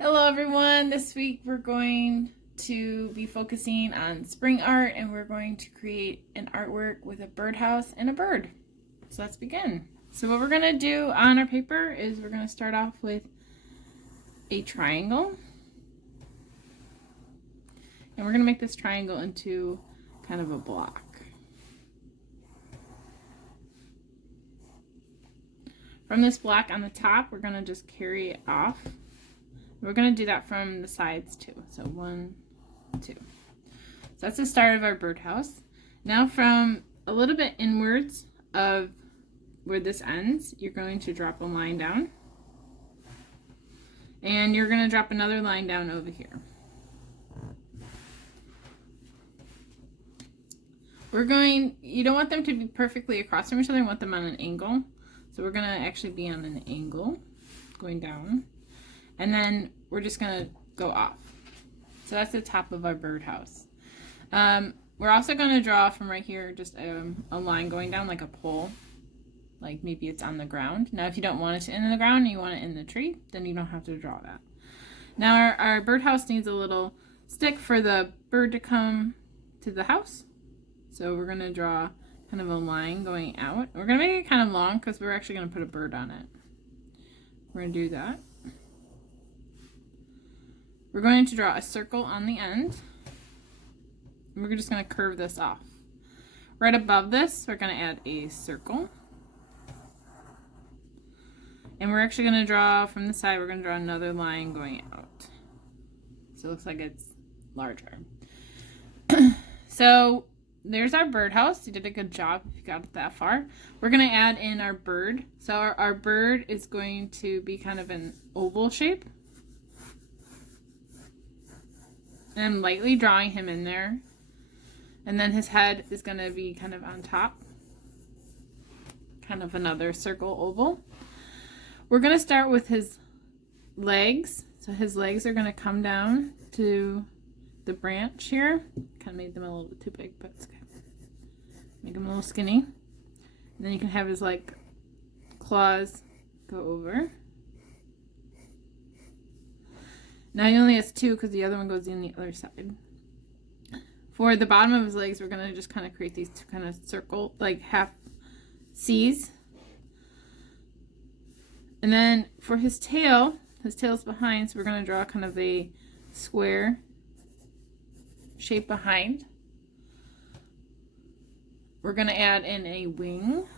Hello everyone, this week we're going to be focusing on spring art and we're going to create an artwork with a birdhouse and a bird. So let's begin. So what we're going to do on our paper is we're going to start off with a triangle. And we're going to make this triangle into kind of a block. From this block on the top, we're going to just carry it off. We're going to do that from the sides too. So 1, 2. So that's the start of our birdhouse. Now from a little bit inwards of where this ends, you're going to drop a line down. And you're going to drop another line down over here. You don't want them to be perfectly across from each other, you want them on an angle. So we're going to actually be on an angle going down. And then we're just going to go off. So that's the top of our birdhouse. We're also going to draw from right here just a line going down like a pole. Like maybe it's on the ground. Now if you don't want it to end in the ground and you want it in the tree, then you don't have to draw that. Now our birdhouse needs a little stick for the bird to come to the house. So we're going to draw kind of a line going out. We're going to make it kind of long because we're actually going to put a bird on it. We're going to do that. We're going to draw a circle on the end. And we're just going to curve this off. Right above this, we're going to add a circle. And we're actually going to draw from the side, we're going to draw another line going out. So it looks like it's larger. So there's our birdhouse. You did a good job if you got it that far. We're going to add in our bird. So our bird is going to be kind of an oval shape. And I'm lightly drawing him in there. And then his head is going to be kind of on top. Kind of another circle oval. We're going to start with his legs. So his legs are going to come down to the branch here. Kind of made them a little bit too big, but it's okay. Make them a little skinny. And then you can have his like claws go over. Now he only has 2 because the other one goes in the other side. For the bottom of his legs, we're going to just kind of create these 2 kind of circle, like half C's. And then for his tail's behind, so we're going to draw kind of a square shape behind. We're going to add in a wing.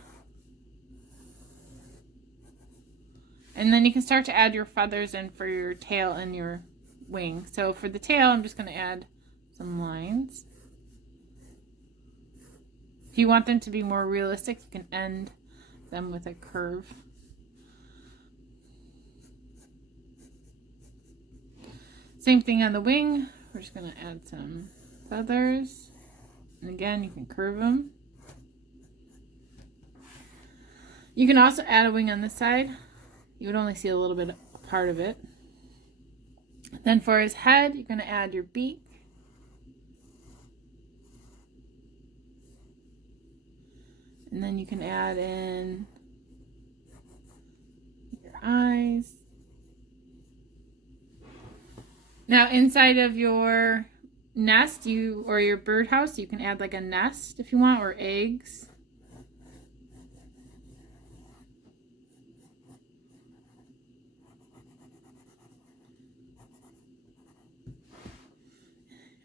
And then you can start to add your feathers in for your tail and your wing. So for the tail, I'm just going to add some lines. If you want them to be more realistic, you can end them with a curve. Same thing on the wing. We're just going to add some feathers. And again, you can curve them. You can also add a wing on this side. You would only see a little bit of part of it. Then for his head, you're going to add your beak. And then you can add in your eyes. Now inside of your nest, or your birdhouse, you can add like a nest if you want, or eggs.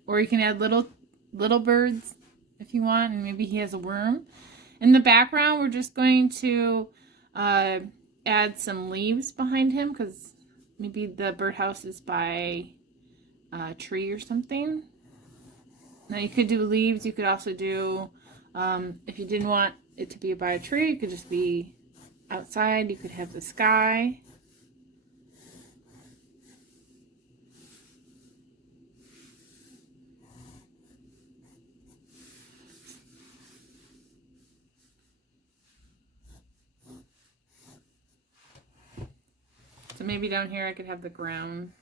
Or you can add little birds if you want, and maybe he has a worm. In the background, we're just going to add some leaves behind him because maybe the birdhouse is by a tree or something. Now you could do leaves. You could also do, if you didn't want it to be by a tree, it could just be outside. You could have the sky. So maybe down here I could have the ground.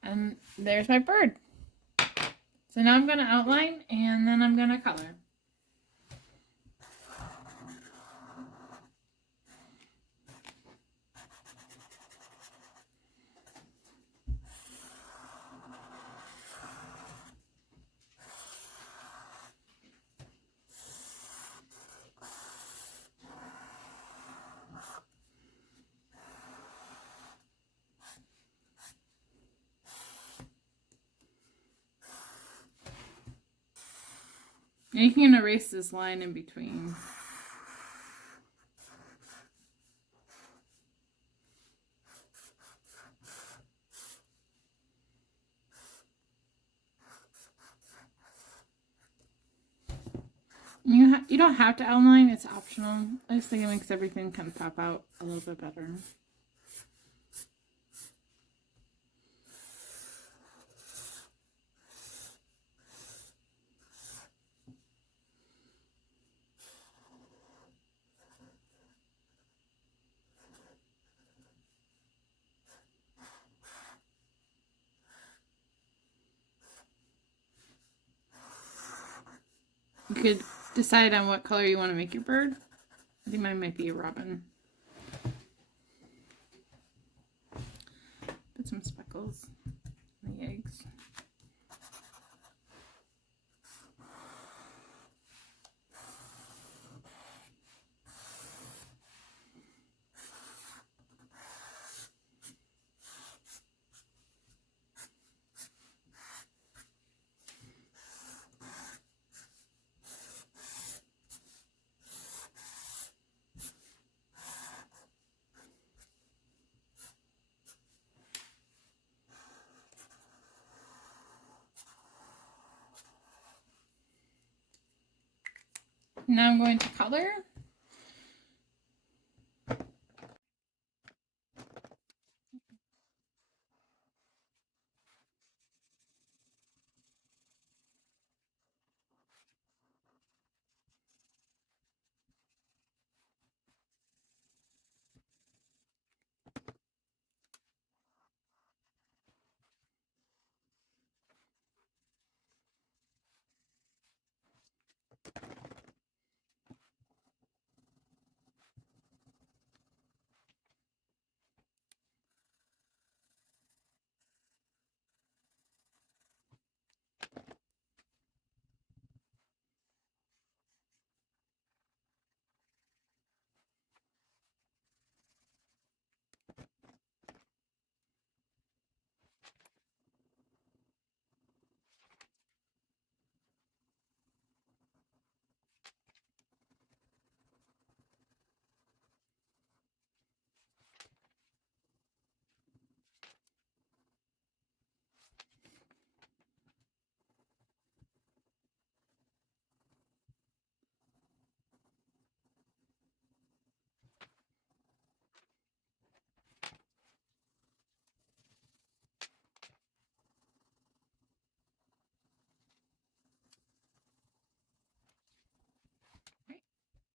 And there's my bird. So now I'm going to outline and then I'm going to color. Now you can erase this line in between. You don't have to outline, it's optional. I just think it makes everything kind of pop out a little bit better. You could decide on what color you want to make your bird. I think mine might be a robin. Put some speckles on the eggs. Now I'm going to color.